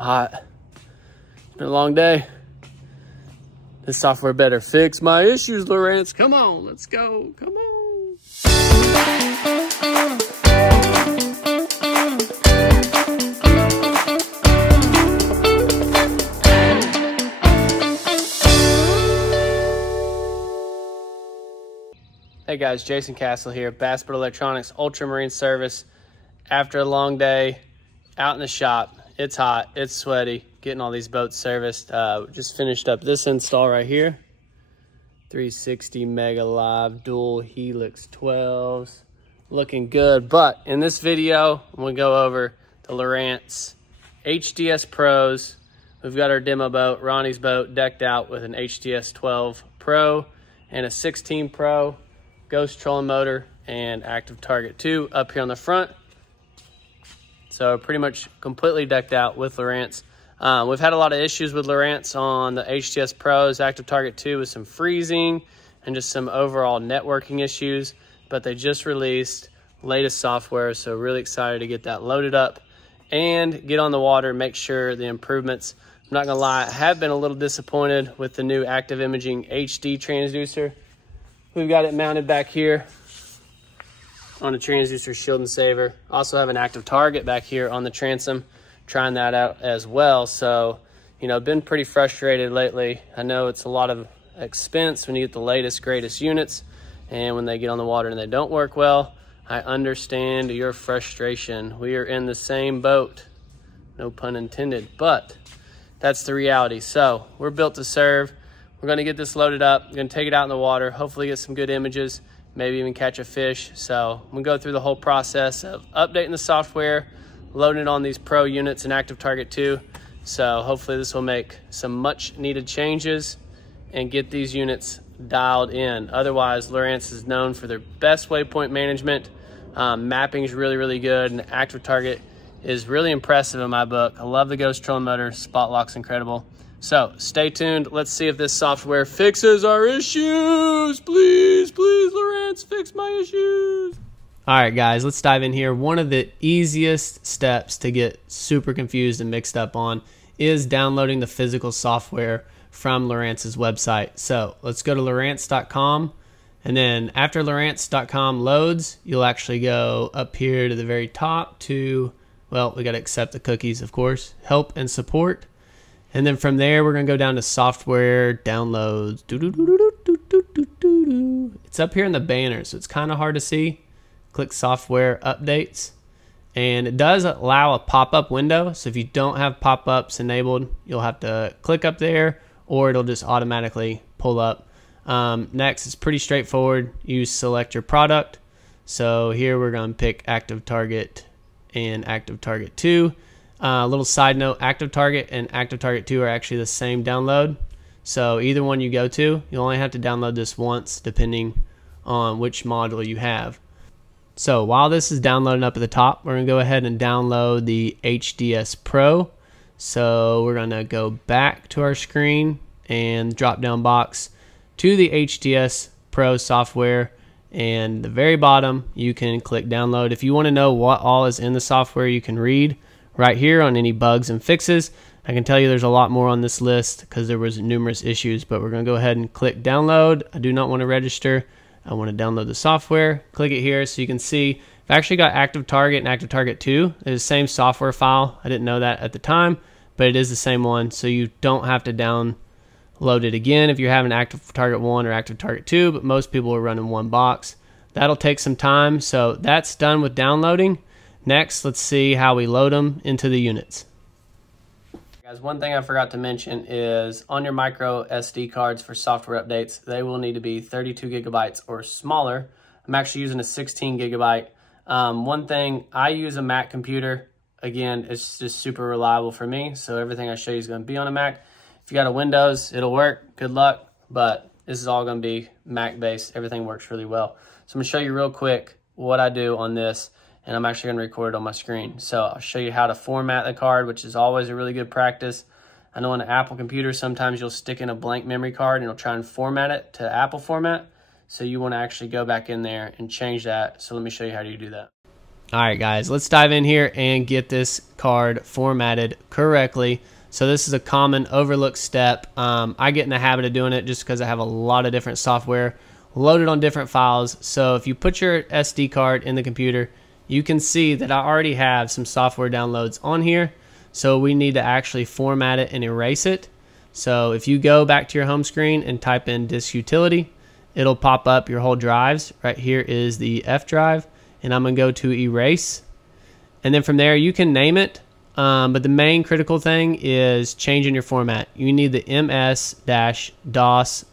hot. It's been a long day. This software better fix my issues, Lowrance. Come on, let's go. Come on. Hey guys, Jason Castle here, Bass Boat Electronics Ultramarine Service. After a long day, out in the shop, it's hot, it's sweaty, getting all these boats serviced. Just finished up this install right here. 360 Mega Live Dual Helix 12s. Looking good, but in this video, I'm gonna go over the Lowrance HDS Pros. We've got our demo boat, Ronnie's boat, decked out with an HDS 12 Pro and a 16 Pro. Ghost trolling motor and ActiveTarget 2 up here on the front. So pretty much completely decked out with Lowrance. We've had a lot of issues with Lowrance on the HDS Pros, ActiveTarget 2 with some freezing and just some overall networking issues, but they just released latest software, so really excited to get that loaded up and get on the water, make sure the improvements. I'm not gonna lie, I have been a little disappointed with the new Active Imaging HD transducer. We've got it mounted back here on a transducer shield and saver. Also have an ActiveTarget back here on the transom, trying that out as well. So, you know, been pretty frustrated lately. I know it's a lot of expense when you get the latest, greatest units, and when they get on the water and they don't work well. I understand your frustration. We are in the same boat, no pun intended, but that's the reality. So we're built to serve. We're gonna get this loaded up. We're gonna take it out in the water, hopefully get some good images, maybe even catch a fish. So I'm gonna go through the whole process of updating the software, loading it on these Pro units and ActiveTarget 2. So hopefully this will make some much needed changes and get these units dialed in. Otherwise, Lowrance is known for their best waypoint management. Mapping is really, really good, and ActiveTarget is really impressive in my book. I love the Ghost trolling motor, spot lock's incredible. So stay tuned. Let's see if this software fixes our issues. Please, please, Lowrance, fix my issues. All right, guys, let's dive in here. One of the easiest steps to get super confused and mixed up on is downloading the physical software from Lowrance's website. So let's go to Lowrance.com. And then after Lowrance.com loads, you'll actually go up here to the very top to, well, we got to accept the cookies, of course, help and support. And then from there, we're going to go down to software downloads. It's up here in the banner, so it's kind of hard to see. Click software updates. And it does allow a pop-up window. So if you don't have pop-ups enabled, you'll have to click up there, or it'll just automatically pull up. Next, it's pretty straightforward. You select your product. So here we're going to pick ActiveTarget and ActiveTarget 2. Little side note, ActiveTarget and ActiveTarget 2 are actually the same download. So either one you go to, you only have to download this once depending on which module you have. So while this is downloading up at the top, we're going to go ahead and download the HDS Pro. So we're going to go back to our screen and drop down box to the HDS Pro software. And the very bottom, you can click download. If you want to know what all is in the software, you can read right here on any bugs and fixes. I can tell you there's a lot more on this list because there was numerous issues, but we're going to go ahead and click download. I do not want to register. I want to download the software. Click it here so you can see I've actually got ActiveTarget and ActiveTarget 2. It's the same software file. I didn't know that at the time, but it is the same one, so you don't have to download it again if you're having ActiveTarget 1 or ActiveTarget 2, but most people are running one box. That'll take some time, so that's done with downloading. Next, let's see how we load them into the units. Guys, one thing I forgot to mention is on your micro SD cards for software updates, they will need to be 32 gigabytes or smaller. I'm actually using a 16 gigabyte. One thing, I use a Mac computer. Again, it's just super reliable for me, so everything I show you is going to be on a Mac. If you got a Windows, it'll work. Good luck, but this is all going to be Mac-based. Everything works really well. So I'm going to show you real quick what I do on this, and I'm actually going to record it on my screen. So I'll show you how to format the card, which is always a really good practice. I know on an Apple computer, sometimes you'll stick in a blank memory card and it'll try and format it to Apple format. So you want to actually go back in there and change that. So let me show you how you do that. All right, guys, let's dive in here and get this card formatted correctly. So this is a common overlooked step. I get in the habit of doing it just because I have a lot of different software loaded on different files. So if you put your SD card in the computer, you can see that I already have some software downloads on here. So we need to actually format it and erase it. So if you go back to your home screen and type in disk utility, it'll pop up your whole drives. Right here is the F drive, and I'm gonna go to erase. And then from there you can name it. But the main critical thing is changing your format. You need the ms-dos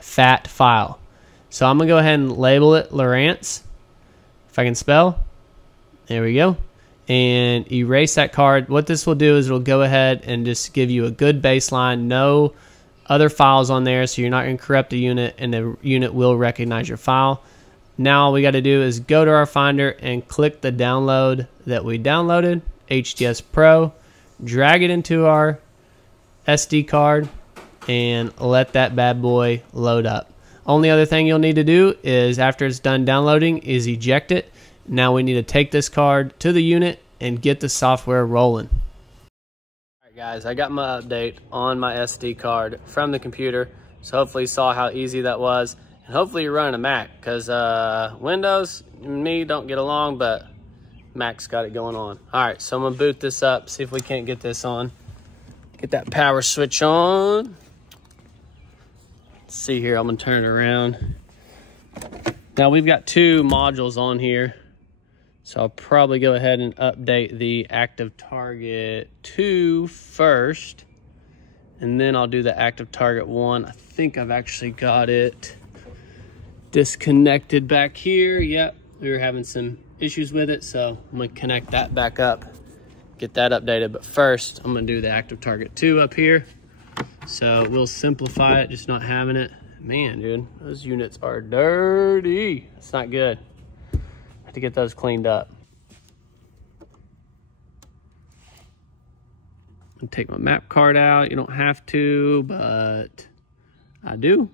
fat file. So I'm going to go ahead and label it Lowrance, if I can spell. There we go. And erase that card. What this will do is it'll go ahead and just give you a good baseline. No other files on there, so you're not going to corrupt the unit, and the unit will recognize your file. Now all we got to do is go to our Finder and click the download that we downloaded, HDS Pro, drag it into our SD card, and let that bad boy load up. Only other thing you'll need to do is, after it's done downloading, is eject it. Now we need to take this card to the unit and get the software rolling. All right, guys, I got my update on my SD card from the computer, so hopefully you saw how easy that was. And hopefully you're running a Mac, because Windows and me don't get along, but Mac's got it going on. All right, so I'm gonna boot this up, see if we can't get this on. Get that power switch on. Let's see here, I'm gonna turn it around. Now we've got two modules on here, so I'll probably go ahead and update the ActiveTarget 2 first, and then I'll do the ActiveTarget 1. I think I've actually got it disconnected back here. Yep, we were having some issues with it, so I'm gonna connect that back up, get that updated. But first I'm gonna do the ActiveTarget 2 up here, so we'll simplify it, just not having it. Man, dude, those units are dirty. It's not good. I have to get those cleaned up. I'm gonna take my map card out. You don't have to, but I do.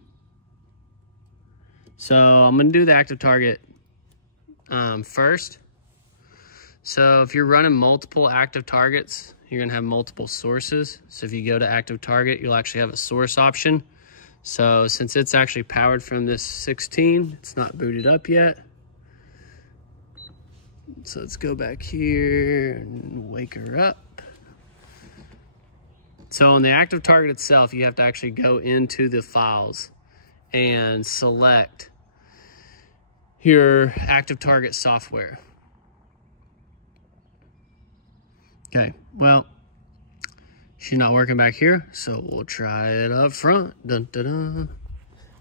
So I'm gonna do the ActiveTarget first. So if you're running multiple active targets, you're gonna have multiple sources. So if you go to ActiveTarget, you'll actually have a source option. So since it's actually powered from this 16, it's not booted up yet. So let's go back here and wake her up. So on the ActiveTarget itself, you have to actually go into the files and select your ActiveTarget software. Okay, well, she's not working back here, so we'll try it up front. Dun, dun, dun.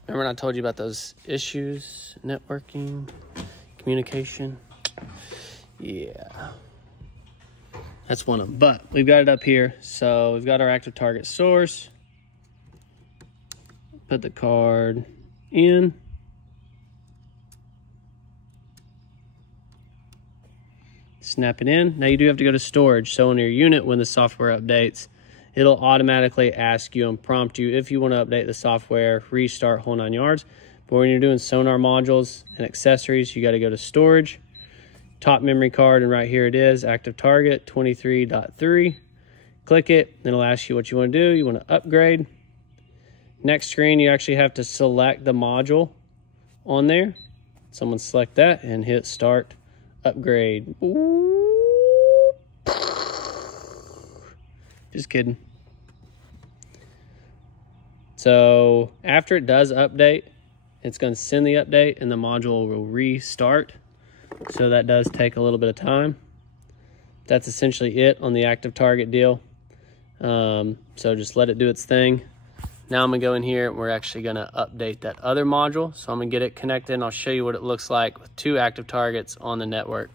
Remember when I told you about those issues, networking, communication? Yeah, that's one of them. But we've got it up here, so we've got our ActiveTarget source. Put the card in. Snap it in. Now you do have to go to storage. So on your unit, when the software updates, it'll automatically ask you and prompt you if you want to update the software, restart, whole 9 yards. But when you're doing sonar modules and accessories, you got to go to storage, top memory card, and right here it is, ActiveTarget 23.3. Click it, then it'll ask you what you want to do. You want to upgrade. Next screen, you actually have to select the module on there. Someone select that and hit start upgrade. Ooh. Just kidding. So after it does update, it's going to send the update and the module will restart. So that does take a little bit of time. That's essentially it on the ActiveTarget deal. So just let it do its thing. Now I'm gonna go in here and we're actually gonna update that other module. So I'm gonna get it connected and I'll show you what it looks like with two active targets on the network.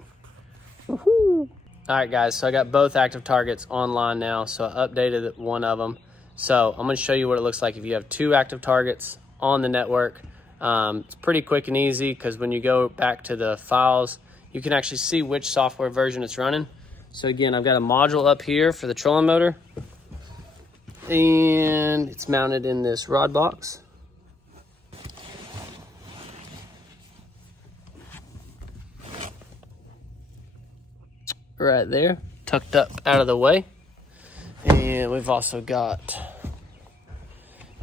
Woohoo! All right, guys, so I got both active targets online now. So I updated one of them. So I'm gonna show you what it looks like if you have two active targets on the network. It's pretty quick and easy because when you go back to the files, you can actually see which software version it's running. So again, I've got a module up here for the trolling motor, and it's mounted in this rod box. right there, tucked up out of the way. And we've also got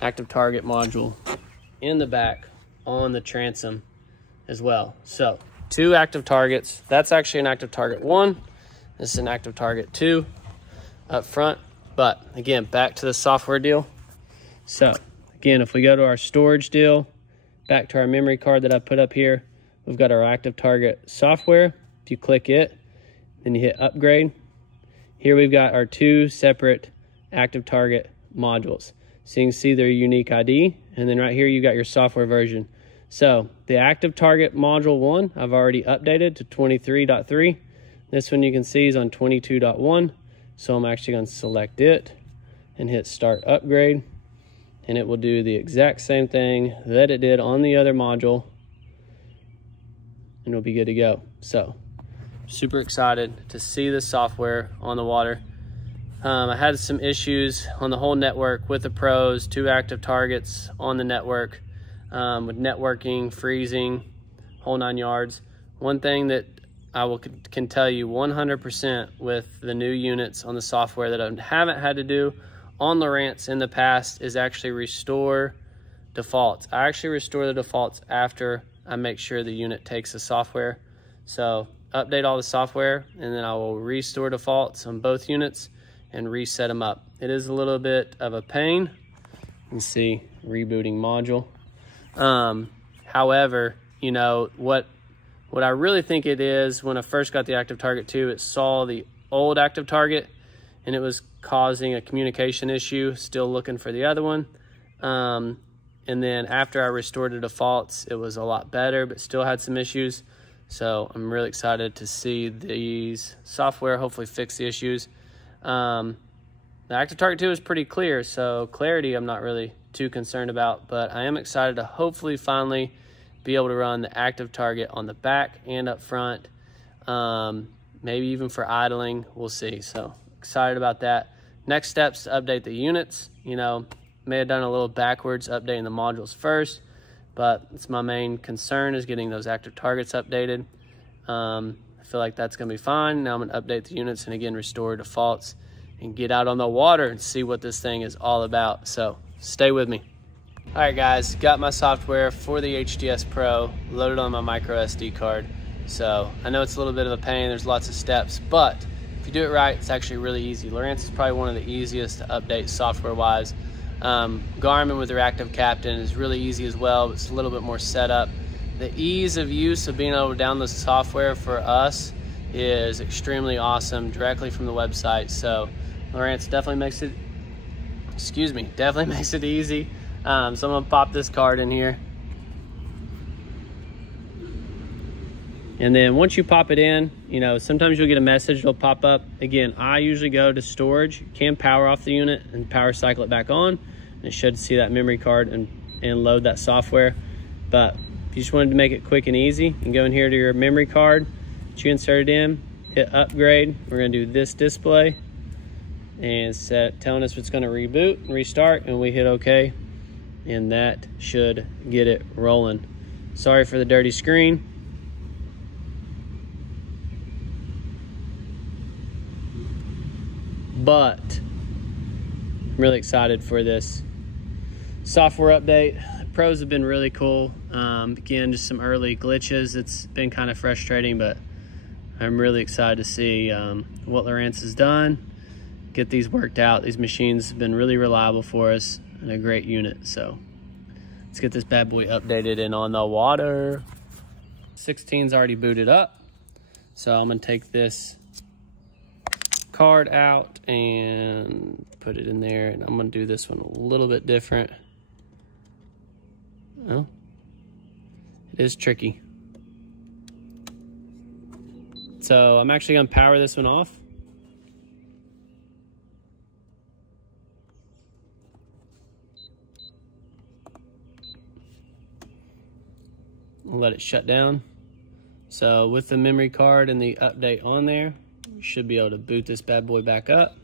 ActiveTarget module in the back on the transom as well. So 2 ActiveTargets. That's actually an ActiveTarget 1. This is an ActiveTarget 2 up front. But again, back to the software deal. So again, if we go to our storage deal, back to our memory card that I put up here, we've got our ActiveTarget software. If you click it, then you hit upgrade. Here we've got our 2 separate ActiveTarget modules. So you can see their unique ID, and then right here you got your software version. So the ActiveTarget module 1, I've already updated to 23.3. This one you can see is on 22.1. So I'm actually going to select it and hit start upgrade, and it will do the exact same thing that it did on the other module, and it'll be good to go. So super excited to see the software on the water. I had some issues on the whole network with the Pros, 2 ActiveTargets on the network, with networking, freezing, whole 9 yards. One thing that I can tell you 100% with the new units on the software that I haven't had to do on Lowrance in the past is actually restore defaults. I actually restore the defaults after I make sure the unit takes the software. So update all the software, and then I will restore defaults on both units and reset them up. It is a little bit of a pain. You can see rebooting module. However, you know, what I really think it is, when I first got the ActiveTarget 2, it saw the old ActiveTarget and it was causing a communication issue, still looking for the other one. And then after I restored the defaults, it was a lot better, but still had some issues. So I'm really excited to see these software hopefully fix the issues. The ActiveTarget 2 is pretty clear, so clarity I'm not really too concerned about, but I am excited to hopefully finally be able to run the ActiveTarget on the back and up front, maybe even for idling. We'll see. So excited about that. Next steps to update the units. You know, may have done a little backwards updating the modules first, but it's my main concern is getting those ActiveTargets updated. I feel like that's going to be fine. Now I'm going to update the units and again restore defaults and get out on the water and see what this thing is all about. So stay with me. All right, guys, got my software for the HDS Pro loaded on my micro SD card. So I know it's a little bit of a pain. There's lots of steps, but if you do it right, it's actually really easy. Lowrance is probably one of the easiest to update software-wise. Garmin with their Active Captain is really easy as well, but it's a little bit more setup. The ease of use of being able to download the software for us is extremely awesome directly from the website. So Lowrance definitely makes it, definitely makes it easy. So I'm gonna pop this card in here. And then once you pop it in, you know, sometimes you'll get a message that'll pop up. Again, I usually go to storage, you can power off the unit and power cycle it back on. And it should see that memory card and load that software. But if you just wanted to make it quick and easy, you can go in here to your memory card that you inserted in, hit upgrade. We're gonna do this display and telling us it's gonna reboot and restart, and we hit okay. And that should get it rolling. Sorry for the dirty screen. But I'm really excited for this software update. The Pros have been really cool. Again, just some early glitches. It's been kind of frustrating, but I'm really excited to see what Lowrance has done. Get these worked out. These machines have been really reliable for us and a great unit. So let's get this bad boy updated and on the water. 16's already booted up. So I'm gonna take this card out and put it in there, and I'm gonna do this one a little bit different. Well, it is tricky. So I'm actually gonna power this one off. I'll let it shut down. So with the memory card and the update on there, you should be able to boot this bad boy back up.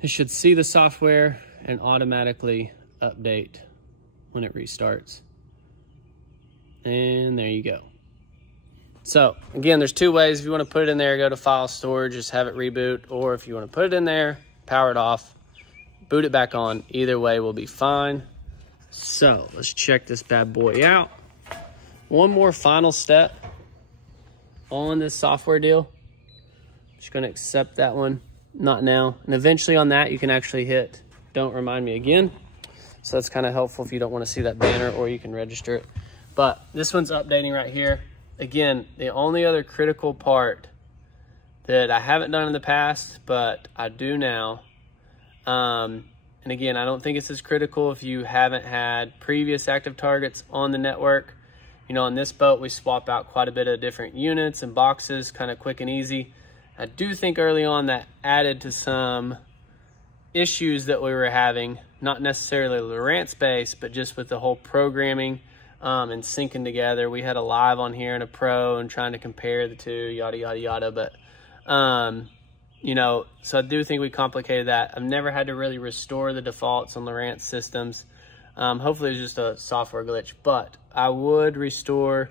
It should see the software and automatically update when it restarts. And there you go. So again, there's two ways. If you want to put it in there, go to file storage, just have it reboot, or if you want to put it in there, power it off, boot it back on. Either way will be fine. So let's check this bad boy out. One more final step on this software deal. Just going to accept that one, not now. And eventually on that, you can actually hit don't remind me again. So that's kind of helpful if you don't want to see that banner, or you can register it. But this one's updating right here. Again, the only other critical part that I haven't done in the past, but I do now. And again, I don't think it's as critical if you haven't had previous ActiveTargets on the network. You know, on this boat, we swap out quite a bit of different units and boxes, kind of quick and easy. I do think early on that added to some issues that we were having, not necessarily Lowrance based, but just with the whole programming and syncing together. We had a live on here and a pro and trying to compare the two, yada, yada, yada. But, you know, so I do think we complicated that. I've never had to really restore the defaults on Lowrance systems. Hopefully it's just a software glitch, but I would restore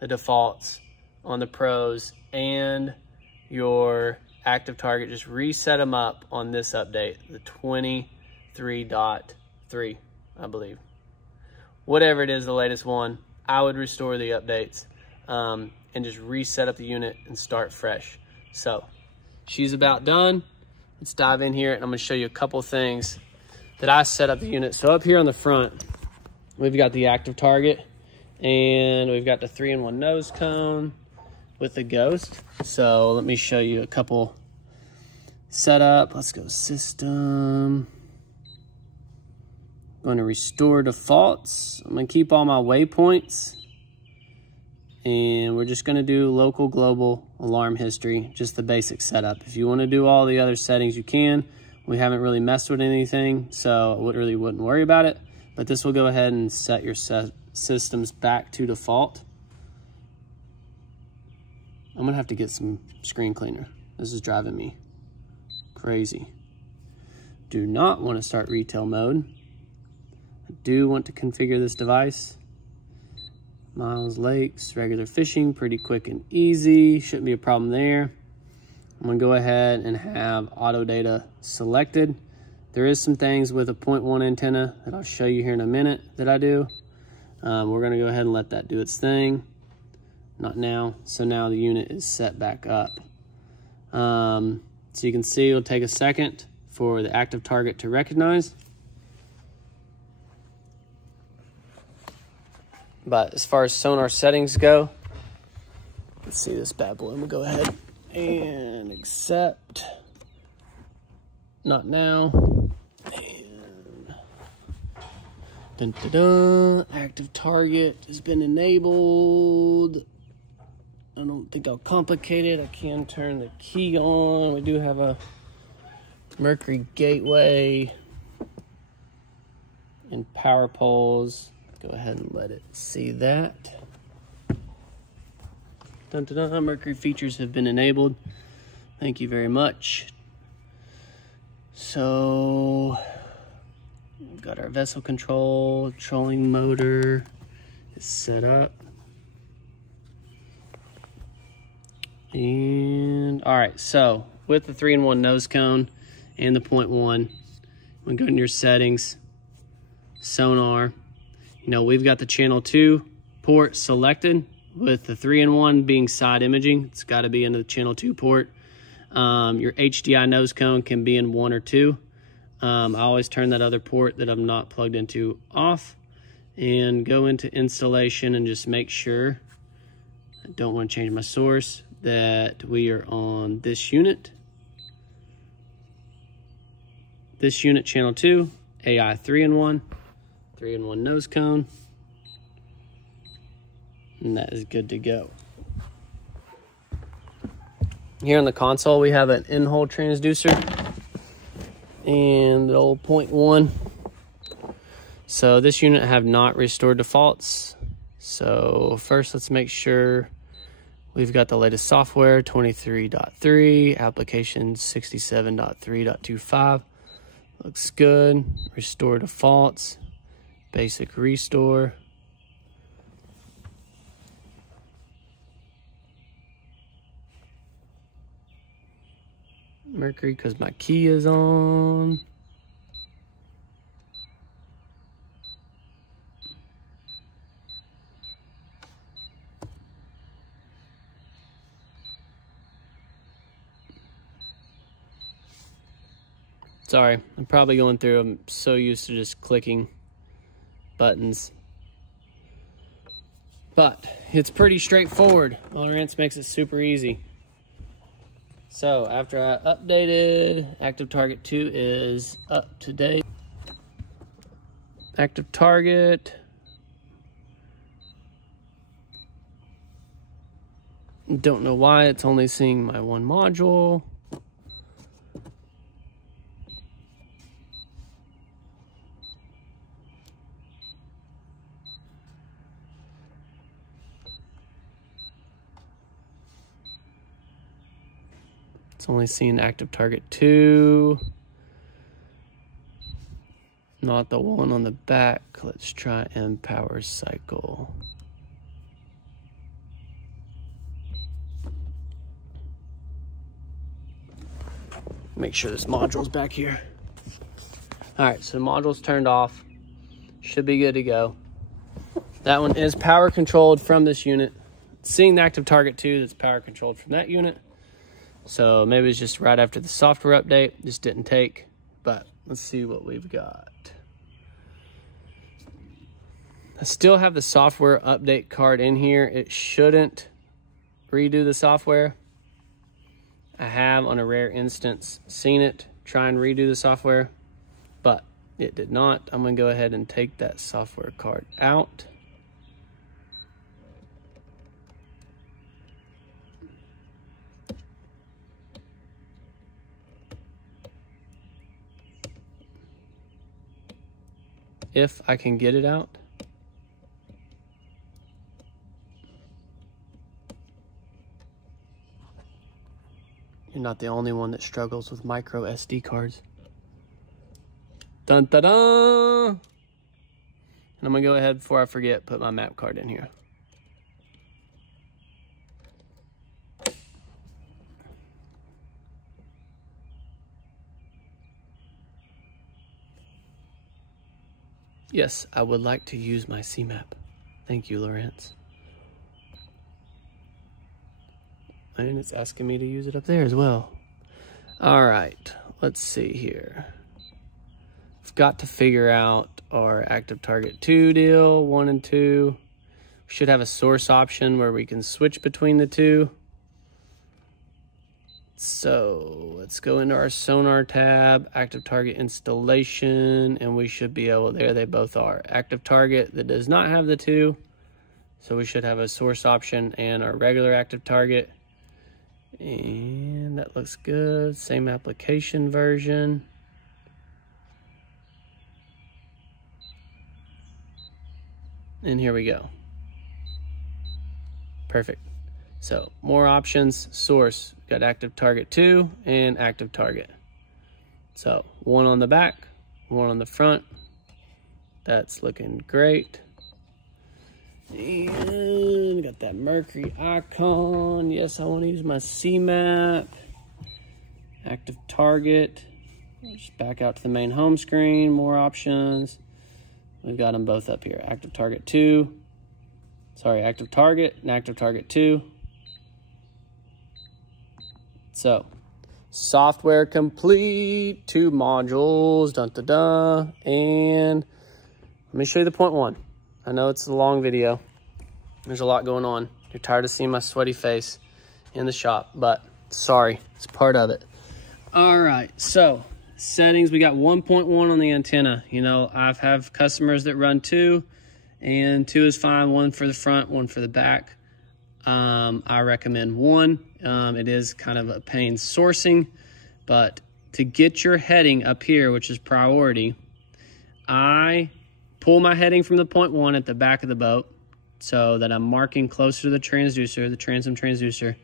the defaults on the pros and your ActiveTarget. Just reset them up on this update, the 23.3, I believe. Whatever it is, the latest one, I would restore the updates and just reset up the unit and start fresh. So she's about done. Let's dive in here and I'm gonna show you a couple things that I set up the unit. So up here on the front, we've got the ActiveTarget and we've got the 3-in-1 nose cone with the ghost. So let me show you a couple setup. Let's go system. I'm going to restore defaults. I'm going to keep all my waypoints. And we're just going to do local, global, alarm history, just the basic setup. If you want to do all the other settings, you can. We haven't really messed with anything, so I wouldn't worry about it. But this will go ahead and set your systems back to default. I'm going to have to get some screen cleaner. This is driving me crazy. Do not want to start retail mode. I do want to configure this device. Miles, lakes, regular fishing, pretty quick and easy. Shouldn't be a problem there. I'm gonna go ahead and have auto data selected. There is some things with a 0.1 antenna that I'll show you here in a minute that I do. We're gonna go ahead and let that do its thing. Not now, so now the unit is set back up. So you can see it'll take a second for the ActiveTarget to recognize. But as far as sonar settings go, let's see this bad boy. We'll go ahead and accept. Not now. And dun, dun, dun. ActiveTarget has been enabled. I don't think I'll complicate it. I can turn the key on. We do have a Mercury gateway and power poles. Go ahead and let it see that. Dun, dun, dun. Mercury features have been enabled. Thank you very much. So we've got our vessel control, trolling motor is set up. And all right, so with the 3-in-1 nose cone and the 0.1, we go in your settings, sonar. You know, we've got the channel 2 port selected with the 3-in-1 being side imaging. It's got to be into the channel 2 port. Your HDI nose cone can be in 1 or 2. I always turn that other port that I'm not plugged into off and go into installation and just make sure, I don't want to change my source, that we are on this unit. This unit, channel 2, AI 3-in-1. 3-in-1 nose cone, and that is good to go. Here on the console, we have an in-hole transducer and the old 0.1. So this unit have not restored defaults. So first, let's make sure we've got the latest software, 23.3, application 67.3.25. Looks good. Restore defaults. Basic restore. Mercury because my key is on. Sorry, I'm probably going through. I'm so used to just clicking buttons. But it's pretty straightforward. Lowrance makes it super easy. So after I updated, ActiveTarget 2 is up to date. ActiveTarget. Don't know why it's only seeing my one module. It's only seeing ActiveTarget 2, not the one on the back. Let's try Empower Cycle. Make sure this module's back here. All right, so the module's turned off. Should be good to go. That one is power controlled from this unit. Seeing the ActiveTarget 2 that's power controlled from that unit. So maybe it's just right after the software update, just didn't take, but let's see what we've got. I still have the software update card in here. It shouldn't redo the software. I have, on a rare instance, seen it try and redo the software, but it did not. I'm gonna go ahead and take that software card out. If I can get it out. You're not the only one that struggles with micro SD cards. Dun da da! And I'm gonna go ahead, before I forget, put my map card in here. Yes, I would like to use my CMAP. Thank you, Lowrance. And it's asking me to use it up there as well. All right, let's see here. I've got to figure out our ActiveTarget 2 deal, 1 and 2. We should have a source option where we can switch between the two. So let's go into our sonar tab, ActiveTarget installation, and we should be able, there they both are. ActiveTarget that does not have the 2, so we should have a source option and our regular ActiveTarget. And that looks good, same application version. And here we go. Perfect. So more options, source, got ActiveTarget 2 and ActiveTarget. So one on the back, one on the front. That's looking great. And got that Mercury icon. Yes, I want to use my CMAP. ActiveTarget. Just back out to the main home screen, more options. We've got them both up here. ActiveTarget 2. Sorry, ActiveTarget and ActiveTarget 2. So, software complete, 2 modules, dun dun dun, and let me show you the point 1. I know it's a long video. There's a lot going on. You're tired of seeing my sweaty face in the shop, but sorry, it's part of it. All right, so settings, we got 1.1 on the antenna. You know, I've have customers that run 2, and 2 is fine, 1 for the front, 1 for the back. I recommend 1. It is kind of a pain sourcing, but to get your heading up here, which is priority, I pull my heading from the point 1 at the back of the boat so that I'm marking closer to the transducer, the transom transducer,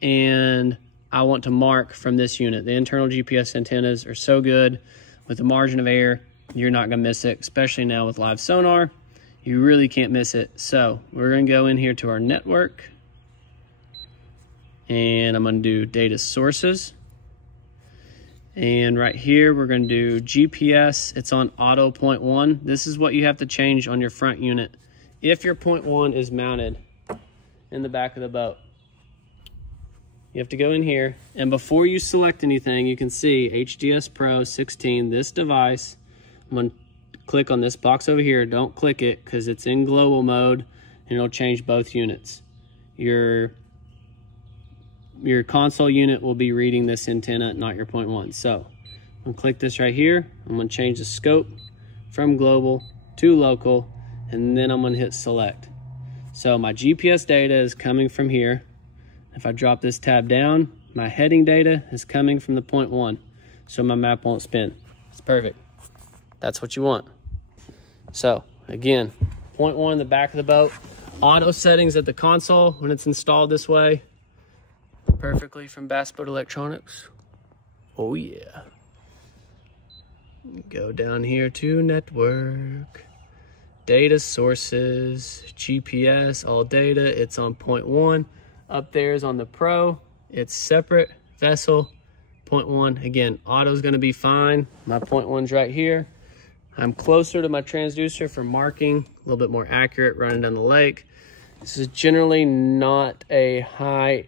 and I want to mark from this unit. The internal GPS antennas are so good with the margin of error, you're not gonna miss it, especially now with live sonar. You really can't miss it. So we're gonna go in here to our network, and I'm gonna do data sources. And right here, we're going to do GPS. It's on auto 0.1. This is what you have to change on your front unit if your 0.1 is mounted in the back of the boat. You have to go in here, and before you select anything, you can see HDS Pro 16, this device. I'm going to click on this box over here. Don't click it because it's in global mode, and it'll change both units. Your console unit will be reading this antenna, not your 0.1. So I'm going to click this right here. I'm going to change the scope from global to local, and then I'm going to hit select. So my GPS data is coming from here. If I drop this tab down, my heading data is coming from the 0.1, so my map won't spin. It's perfect. That's what you want. So again, 0.1 in the back of the boat. Auto settings at the console when it's installed this way. Perfectly from Bass Boat Electronics. Oh yeah. Go down here to network. Data sources, GPS, all data. It's on 0.1. Up there is on the Pro. It's separate vessel. 0.1. Again, auto's gonna be fine. My 0.1's right here. I'm closer to my transducer for marking, a little bit more accurate running down the lake. This is generally not a high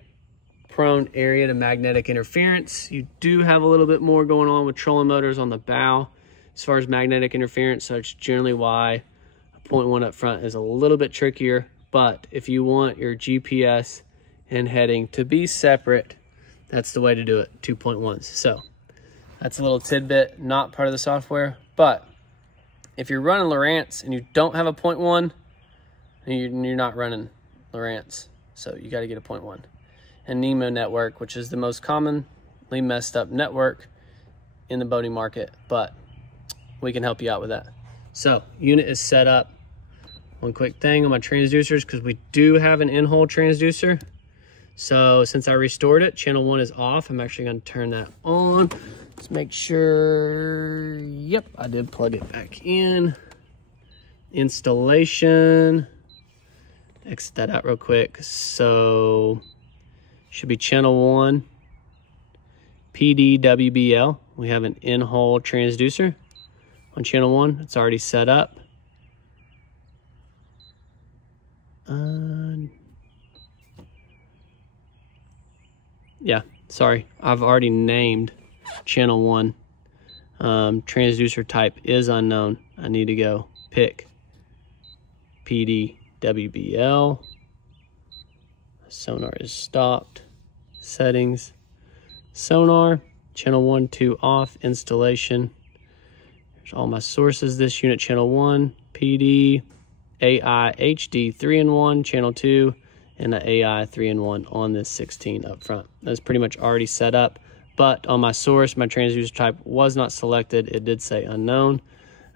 prone area to magnetic interference. You do have a little bit more going on with trolling motors on the bow as far as magnetic interference, so it's generally why a 0.1 up front is a little bit trickier. But if you want your GPS and heading to be separate, that's the way to do it, 2.1s. So that's a little tidbit, not part of the software. But if you're running Lowrance and you don't have a 0.1, you're not running Lowrance. So you got to get a 0.1. And Nemo network, which is the most commonly messed up network in the boating market, but we can help you out with that. So unit is set up. One quick thing on my transducers, because we do have an in-hole transducer. So since I restored it, channel 1 is off. I'm actually going to turn that on. Let's make sure. Yep, I did plug it back in. Installation. Exit that out real quick. So should be channel 1. PD WBL. We have an in-hole transducer on channel 1. It's already set up. Yeah, sorry, I've already named channel 1. Transducer type is unknown. I need to go pick PD WBL. Sonar is stopped. Settings. Sonar. Channel 1, 2 off. Installation. There's all my sources. This unit, channel 1. PD. AI HD 3-in-1. Channel 2. And the AI 3-in-1 on this 16 up front. That's pretty much already set up. But on my source, my transducer type was not selected. It did say unknown.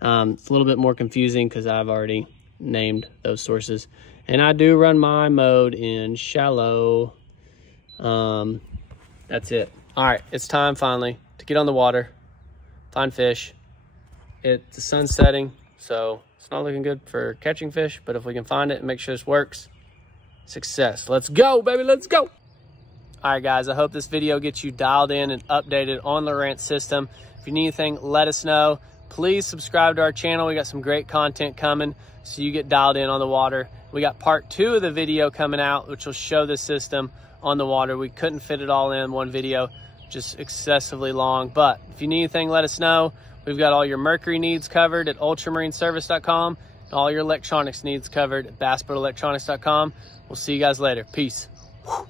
It's a little bit more confusing because I've already named those sources. And I do run my mode in shallow. That's it. All right, it's time finally to get on the water, find fish. The sun's setting, so it's not looking good for catching fish, but if we can find it and make sure this works, success. Let's go, baby, let's go. All right, guys, I hope this video gets you dialed in and updated on the Lowrance system. If you need anything, let us know. Please subscribe to our channel. We got some great content coming, so you get dialed in on the water. We got part 2 of the video coming out, which will show the system on the water. We couldn't fit it all in one video, just excessively long. But if you need anything, let us know. We've got all your mercury needs covered at ultramarineservice.com and all your electronics needs covered at bassboatelectronics.com. We'll see you guys later. Peace. Whew.